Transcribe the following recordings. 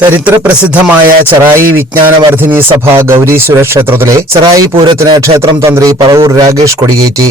ചരിത്രപ്രസിദ്ധമായ ചെറായി വിജ്ഞാനവർദ്ധിനി സഭ ഗൗരീശ്വര ക്ഷേത്രത്തിലെ ചെറായി പൂരത്തിന് ക്ഷേത്രം തന്ത്രി പറവൂർ രാഗേഷ് കൊടിയേറ്റി.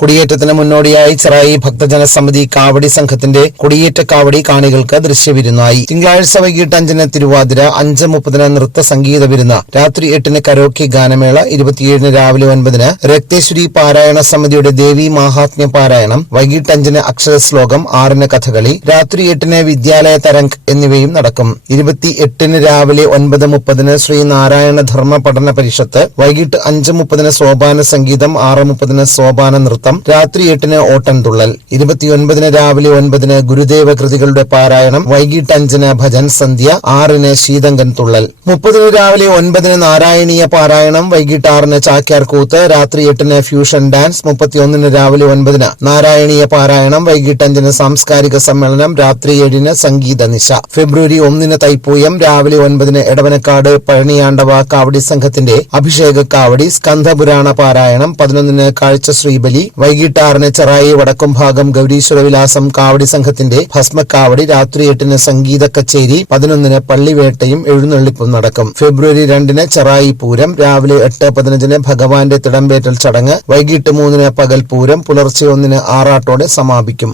കൊടിയേറ്റത്തിന് മുന്നോടിയായി ചെറായി ഭക്തജന സമിതി കാവടി സംഘത്തിന്റെ കൊടിയേറ്റ കാവടി കാണികൾക്ക് ദൃശ്യവിരുന്നായി. തിങ്കളാഴ്ച വൈകിട്ട് 5-ന് തിരുവാതിര, 5:30-ന് നൃത്ത സംഗീത വിരുന്ന്, രാത്രി 8-ന് കരോക്കെ ഗാനമേള, 27-ന് രാവിലെ 9-ന് രക്തേശ്വരി പാരായണ സമിതിയുടെ ദേവി മാഹാത്മ്യ പാരായണം, വൈകിട്ട് 5-ന് അക്ഷരശ്ലോകം, 6-ന് കഥകളി, രാത്രി 8-ന് വിദ്യാലയ തരംഗ് എന്നിവയും നടക്കും. 28-ന് രാവിലെ 9:30-ന് ശ്രീനാരായണ ധർമ്മ പഠന പരിഷത്ത്, വൈകിട്ട് 5:30-ന് സോപാന സംഗീതം, 6:30-ന് സോപാന നൃത്തം, രാത്രി 8-ന് ഓട്ടൻതുള്ളൽ, 29-ന് രാവിലെ 9-ന് ഗുരുദേവ കൃതികളുടെ പാരായണം, വൈകിട്ട് 5-ന് ഭജൻ സന്ധ്യ, 6-ന് ശീതങ്കൻ തുള്ളൽ, 30-ന് രാവിലെ 9-ന് നാരായണീയ പാരായണം, വൈകിട്ട് 6-ന് ചാക്യാർ കൂത്ത്, രാത്രി 8-ന് ഫ്യൂഷൻ ഡാൻസ്, 31-ന് രാവിലെ 9-ന് നാരായണീയ പാരായണം, വൈകിട്ട് 5-ന് സാംസ്കാരിക സമ്മേളനം, രാത്രി 7-ന് സംഗീത നിശ. ഫെബ്രുവരി 1-ന് തൈപ്പൂയം, രാവിലെ 9-ന് എടവനക്കാട് പഴനിയാണ്ടവ കാവടി സംഘത്തിന്റെ അഭിഷേക കാവടി, സ്കന്ധപുരാണ പാരായണം, 11-ന് കാഴ്ച ശ്രീബലി, വൈകിട്ട് 6-ന് ചെറായി വടക്കുംഭാഗം ഗൗരീശ്വര വിലാസം കാവടി സംഘത്തിന്റെ ഭസ്മക്കാവടി, രാത്രി 8-ന് സംഗീത കച്ചേരി, 11-ന് പള്ളിവേട്ടയും എഴുന്നള്ളിപ്പും നടക്കും. ഫെബ്രുവരി 2-ന് ചെറായി പൂരം, രാവിലെ 8:15-ന് ഭഗവാന്റെ തിടമ്പേറ്റൽ ചടങ്ങ്, വൈകിട്ട് 3-ന് പകൽ പൂരം, പുലർച്ചെ 1-ന് ആറാട്ടോടെ സമാപിക്കും.